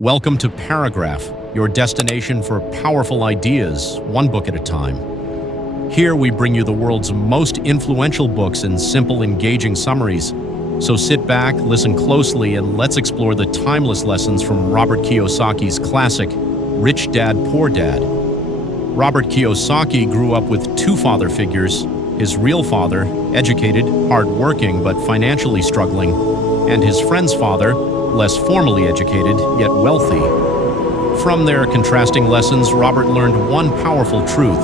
Welcome to Paragraph, your destination for powerful ideas, one book at a time. Here we bring you the world's most influential books in simple, engaging summaries. So sit back, listen closely, and let's explore the timeless lessons from Robert Kiyosaki's classic, Rich Dad, Poor Dad. Robert Kiyosaki grew up with two father figures, his real father, educated, hard-working, but financially struggling, and his friend's father, less formally educated, yet wealthy. From their contrasting lessons, Robert learned one powerful truth: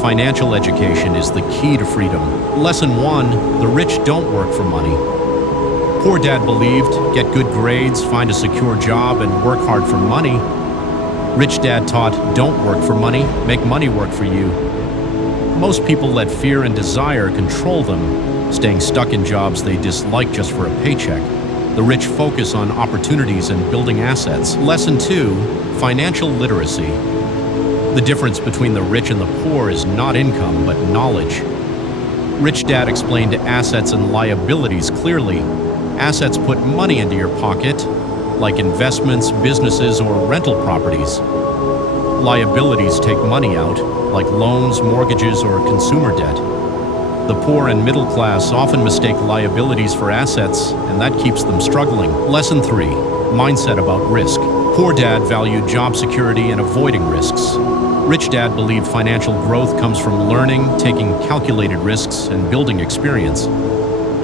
financial education is the key to freedom. Lesson 1, the rich don't work for money. Poor Dad believed, get good grades, find a secure job, and work hard for money. Rich Dad taught, don't work for money, make money work for you. Most people let fear and desire control them, staying stuck in jobs they dislike just for a paycheck. The rich focus on opportunities and building assets. Lesson 2, financial literacy. The difference between the rich and the poor is not income, but knowledge. Rich Dad explained assets and liabilities clearly. Assets put money into your pocket, like investments, businesses, or rental properties. Liabilities take money out, like loans, mortgages, or consumer debt. The poor and middle class often mistake liabilities for assets, and that keeps them struggling. Lesson 3, mindset about risk. Poor Dad valued job security and avoiding risks. Rich Dad believed financial growth comes from learning, taking calculated risks, and building experience.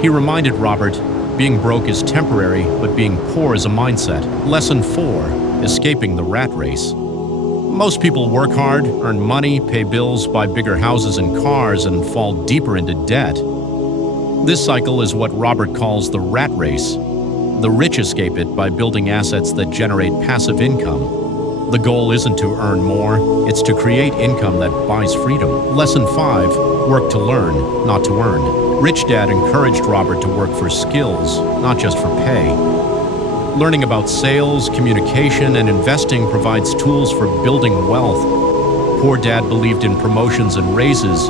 He reminded Robert, being broke is temporary, but being poor is a mindset. Lesson 4, escaping the rat race. Most people work hard, earn money, pay bills, buy bigger houses and cars, and fall deeper into debt. This cycle is what Robert calls the rat race. The rich escape it by building assets that generate passive income. The goal isn't to earn more, it's to create income that buys freedom. Lesson 5, work to learn, not to earn. Rich Dad encouraged Robert to work for skills, not just for pay. Learning about sales, communication, and investing provides tools for building wealth. Poor Dad believed in promotions and raises.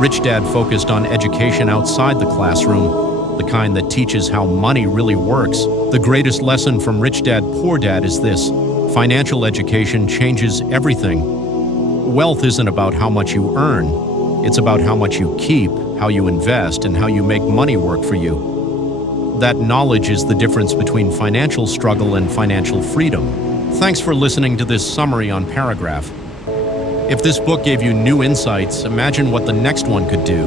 Rich Dad focused on education outside the classroom, the kind that teaches how money really works. The greatest lesson from Rich Dad, Poor Dad is this: financial education changes everything. Wealth isn't about how much you earn. It's about how much you keep, how you invest, and how you make money work for you. That knowledge is the difference between financial struggle and financial freedom. Thanks for listening to this summary on Paragraph. If this book gave you new insights, imagine what the next one could do.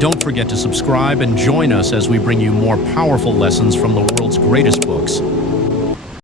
Don't forget to subscribe and join us as we bring you more powerful lessons from the world's greatest books.